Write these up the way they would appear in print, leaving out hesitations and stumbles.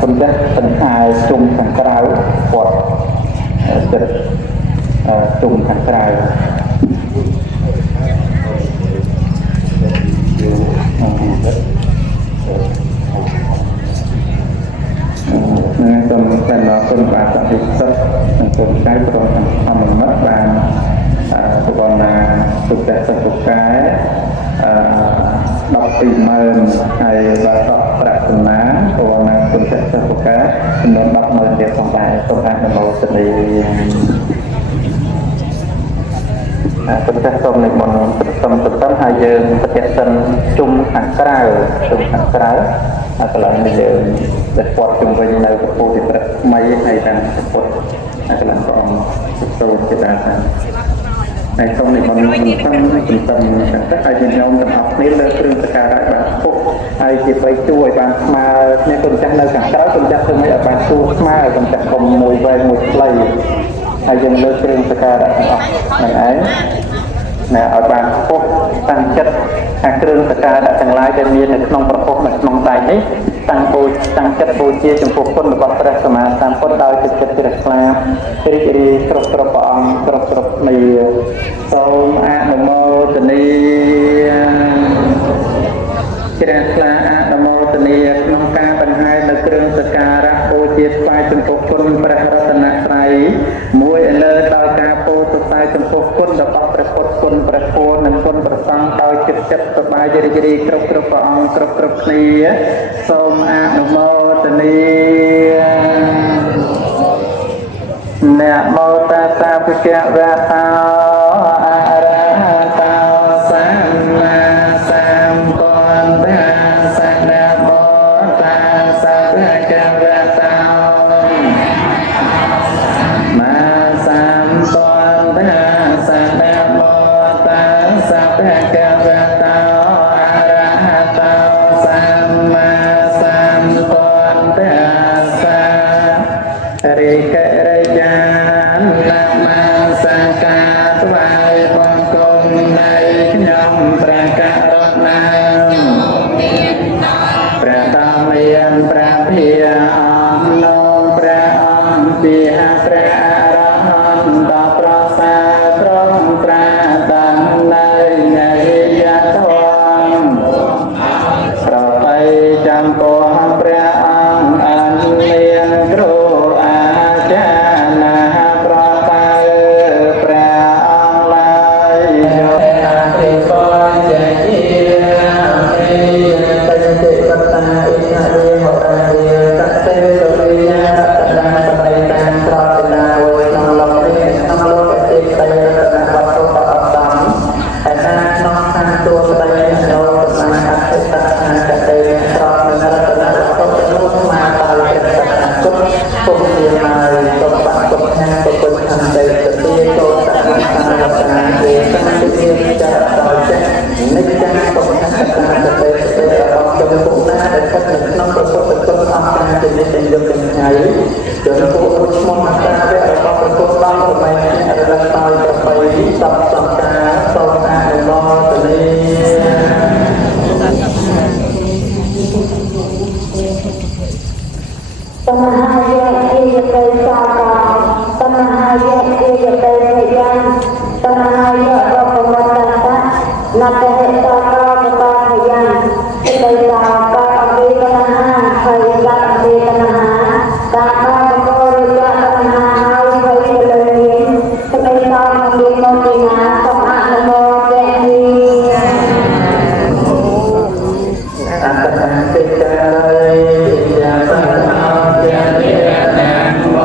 คนจะเป็นหายจุ่มขังกระไรปวดจะจุ่มขังกระไรตอนเป็นคนบาดเจ็บสักคนใช้ตรงทำมัดบางตัวก่อนมาสุดแต่สุดท้ายดอกปีเมินไอ้บาดปรักษณะตัวมาสุดแต่สุดท้ายเป็นดอกเมินเดียวของใดตัวทางเป็นโมสนีเป็นการส่งในบนต้นหายเยินประเทศสันจุ่มขังกระไรกำลังในเดินเด็กปวดจุ่มไปในกระปุกที่ประไม่ให้ดังปวดกำลังก็อมโตจิตอาสาในตรงนี้มันต้องเป็นตำแต่ใครยินยอมกับนี้เลยเรื่องสการะแบบพวกไอ้จิตไปช่วยบางมาเนี่ยคนจังในขังกระคนจังทำไมบางช่วยมาคนจังคมมวยใบมวยไหลไอ้ยังเลิกเรื่องสการะในไอ้เนี่ยเอาบางพวกตั้งจัดเครื่องสการะทั้งหลายจะมีในขนมประพบในขนมไตนี้ตั้งจัดบูชาจงพวกคนแบบพระสมานตั้งคนดาวจัดกลางที่รีครบปองครบมีโสมอาโนโมตนีเจริญพระอาโนโมตนีขนมกาปัญหาในเครื่องสการะบูชาไปจงพวกคนพระรัตนตรัยมวยเลิศดาวกาโพสไปจงพวกคนแบบประพฤติคนประโคนนั้นคนประสังดาวจัดสบายจริครบปองครบนี้โสมอาโนโมตนีนะโมตัสสะภะคะวะโตอะระหะโตสัมมาสัมพุทธัสสะนะโมตัสสะภะคะวะโตมาสัมพุทธัสสะนะโมตัสสะภะคะวะโตอะระหะโตสัมมาสัมพุทธัสสะริกะระยานามาสังกาตวายบังคมในยมประกาศนาประตามียนประพิยามโนประอัมปิหะประอรหันตประสาตรงประตังในยะทวังเราไปจำโกหังประอังอันเลียนครูอาจารย์นาพระตาพระอังไลโยอาทิปอนเจยิเอตันติปตาอินาเรหะราเยตัตเตสุริยะตัณหาปฏิตังปรารถนาเวนังโลกเอนังโลกเอตัยรัตนะวัตถุปะตังอาจารย์น้องทางตัวปฏิญาณโลกสังฆติตัณหาเตปรารถนารัตนะวัตถุเป็นลูกมาตายเป็นสัตว์กุศลปุญญาตบปักตบแทนตบเป็นทำใจสติโตตัณหารัตนาเอตังติเยจะต่อเจนิจังตบแทนตัณหาเตสเตออกจงปุณณะเด็ดขัดน้องประสบเป็นต้นทำการจิตเป็นยมเป็นไงจนผู้อุชมอัตตาเรื่องเราเป็นคนบ้างทำไมอะไรตายจะไปสับสังกาโตอาโนตนีตัณหาแยกเอยเตยสาบาตัณหาแยกเอยเตยพยัญตัณหาแยกเราเป็นวัฏฏะนับแต่ตาตาตาพยัญเตยสาบาอภิตัณหาพยัญอภิตัณหาตาตาโกริยะตัณหาหายไปเลยเตยสาบามีโนตินาสัมมาโมเจนีอัตตาติกายยาตาเจเนโม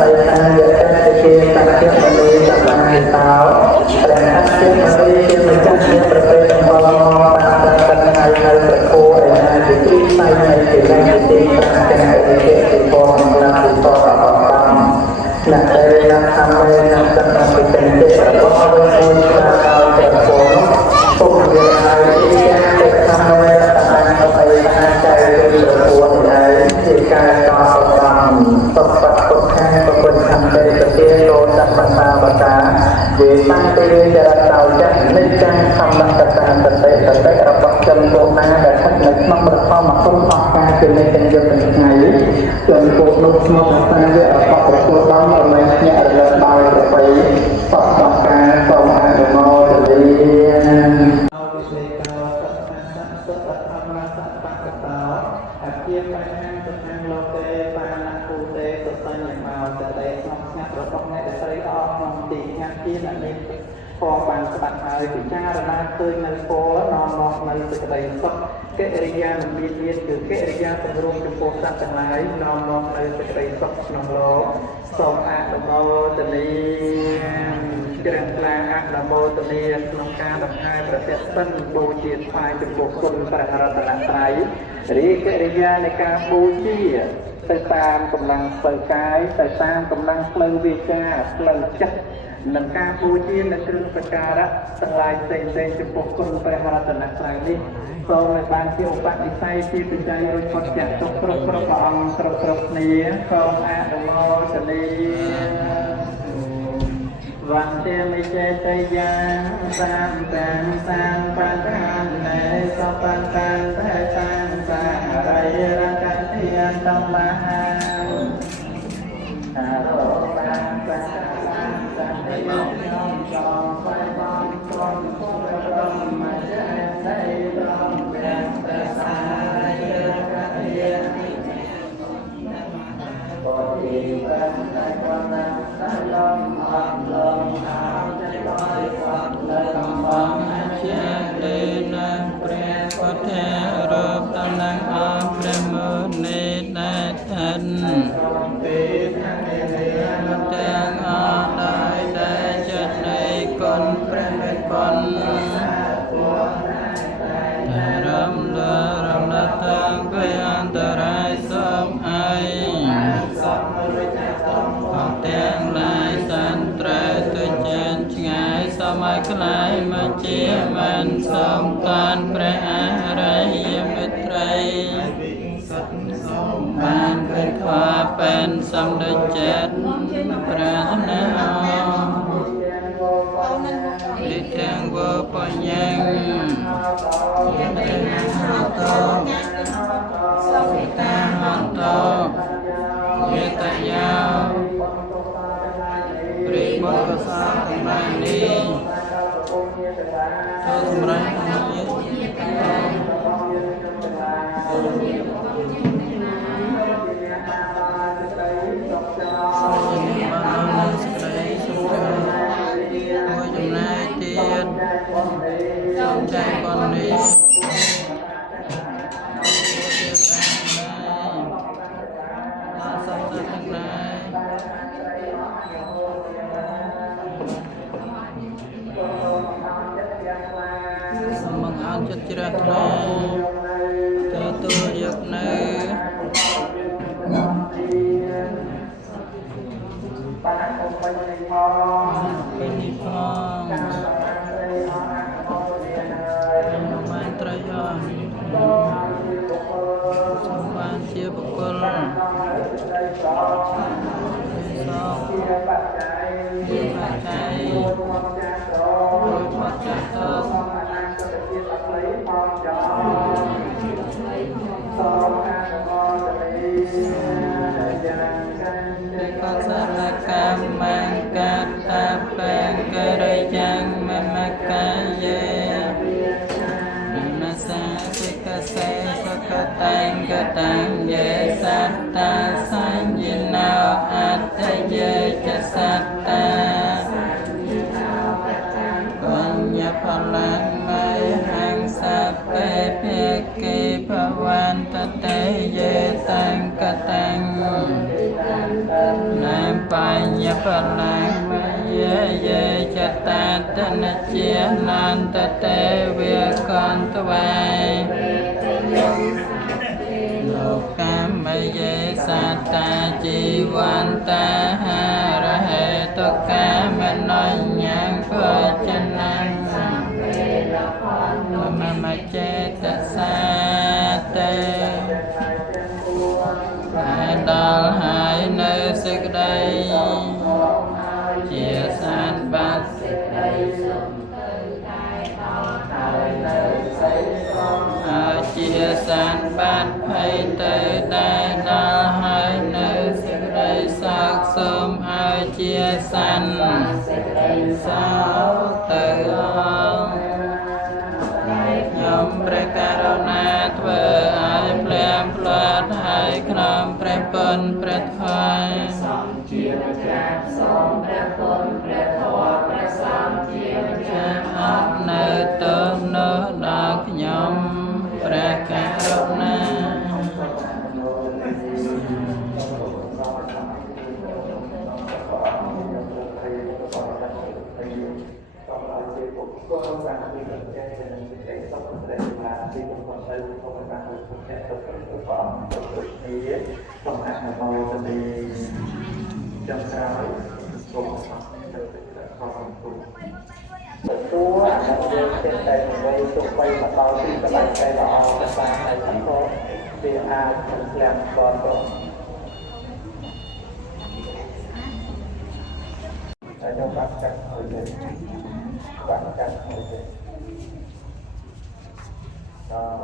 ល័យតាយៈតិគេសក្យមនីសបាហេតោព្រះអគ្គមនីជាម្ចាស់ជាប្រទេសអង្គរតាមតែថ្ងៃហើយប្រគួរឯណាជាទីផ្សាយនៃទីនៃទីប្រាជ្ញាវិទ្យាទីពរអំណាចទីពរអបអរអ្នកដែលnak sampai nak sampai pentingរបស់វិញមួយថាឲ្យប្រគល់ពុកវាឲ្យជាតែsampaiតាមឲ្យបានចែកឬប្រគល់ហើយជាការតបស្នងសុខសុខទុក្ខប្រពន្ធខន្តីទៅជាលោតបតាបតាវាតាំងពីចរតោចាស់និច្ចធម្មតតាតតិរបស់ជនលោកណាដែលស្ថិតនៅក្នុងប្រធមគុណអស់ការជានិច្ចយុទ្ធថ្ងៃជនពួកនោះឈ្មោះថាវាអបប្រគល់ដល់ឲ្យមានញាក់រលឹកដល់ប្រពៃសពបការសូមអនុមោទនាអវិសេកោសត្តាសត្វធម្មសត្វបកតោអភិបញ្ញសត្តាលោកទេបាណគូទេសសញ្ញមោតទេក្នុងស្ងាត់របស់អ្នកដែលស្រីអស់ក្នុងទីស្ងាត់ជាអ្នកនេះផងបានស្បាត់ហើយពិចារណាឃើញនៅពរនាំមកនៅសេចក្តីសុខកិរិយាមិនមានគឺកិរិយាសម្រួមចំពោះសត្វទាំងឡាយនាំមកនៅសេចក្តីសុខក្នុងលោកសូមអនុមោទនាជ្រះថ្លាអនុមោទនាក្នុងការដង្ហែប្រតិសិនបូជាថ្វាយចំពោះគុណព្រះរតនត្រ័យរីកិរិយានៃការបូជាទៅតាមកម្លាំងផ្លូវកាយទៅតាមកម្លាំងផ្លូវវាចាផ្លូវចិត្តនិងការបូជានៅគ្រឿងសក្ការៈទាំងឡាយផ្សេងៗចំពោះគុណព្រះរតនត្រ័យនេះសូមឲ្យបានជាឧបនិស្ស័យជាបច្ច័យរួចផុតចាកទុក្ខគ្រប់ព្រះអង្គគ្រប់គ្នាសូមអនុមោទនាវន្តិមិចេតយាសាមតាំសាមបញ្ហានេសពន្តានទេតាំសារិយរកតិយន្តមហាអរោបាសាសានិយមចងបៃបងត្រង់គុណរមចេតៃត្រង់ព្រះប្រសារិយរកតិយបរិបត្តិតែquan namសាឡំអមឡំអោចេបរិបត្តិលើកំបងជាទេណាព្រះពុទ្ធរូបតំណាងអមព្រះមុនីតែឋិនពីថានិយាយទាំងអស់ដោយតែចិត្តនៃគុណព្រះនិព្វានរំលរំលត់ទាំងពីអន្តរាយសូមអីទាំងឡាយសន្ត្រែទុជាឆ្ងាយសម័យក្លាយមកជាមិនសូមតានព្រះអរិយមិត្តរីបានពេលខ្វាเป็นសម្ដេចចិត្តប្រាថ្នារិទ្ធังវបញ្ញាំយេតនាហតោសិតាហតោយេតយាព្រះបុត្រសាសនានេះចូលសម្រាប់នេះចិត្តជ្រះថ្លាទទួលយកនៅពេលនេះផងបានត្រៃអស់សូមបានជាបុគ្គលជាបច្ច័យមកចាស់តកសលកម្មកតពេករិយ៉ាងមមកយេនសាសិកសេសុខតាំងកតាំងយេសត្តាសញ្ញណោអត្តយេចសត្តាបញ្ញផលังមហង្សពេភិគិភវន្តតេយេតាំងកតាំងនាម បលាងមយេយេចតាតនជានន្តតេវាកន្តវេលោកកម្មយេសត្តាជីវន្តាហារហេតុកាមនញ្ញកចនំមមចេតសាតេដល់ហើយនៅសេចក្តីជាសានបាត់សេចក្តីសុំទៅតែដល់ហើយនៅសេចហើយជាសានបាត់ភ័យទៅដែរដល់ហើយនៅសេចក្តីសោកសូមឲ្យជាសានសេចក្តីសោកទៅអងខ្ញុំព្រះករុណាធ្វើឲ្យភ្លាមផ្លាត់ហើយក្នុងព្រះគុណព្រះថ្វាយសំជាម្ចាស់សូមព្រះគុណព្រះធម៌ព្រះសង្ឃជាម្ចាស់អបនៅទុំនោះដល់ខ្ញុំព្រះករុណា Chúa đã được trên tay người xung quanh mà bao tin các bạn tay đỏ các bạn này sẵn có vì ai làm con rồi ở trong bạn cắt hồi đến bạn cắt hồi đến đó